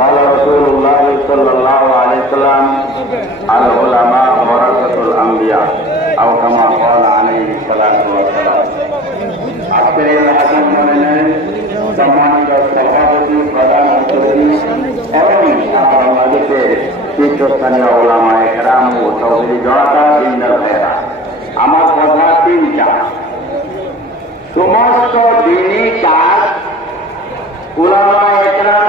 قال رسول الله صلى الله عليه وسلم العلماء ورثة الأنبياء أو كما قال عليه الصلاة والسلام আজকের এই হাদিস সম্মেলনের সম্মানিত সভাপতি প্রধান অতিথি এবং বাংলাদেশের শীর্ষস্থানীয় ওলামায়ে কেরাম ও তৌহিদি জনতা দিনদার ভাইয়েরা, আমার কথা তিনটা। সমস্ত দিনই কাজ ওলামায়ে কেরাম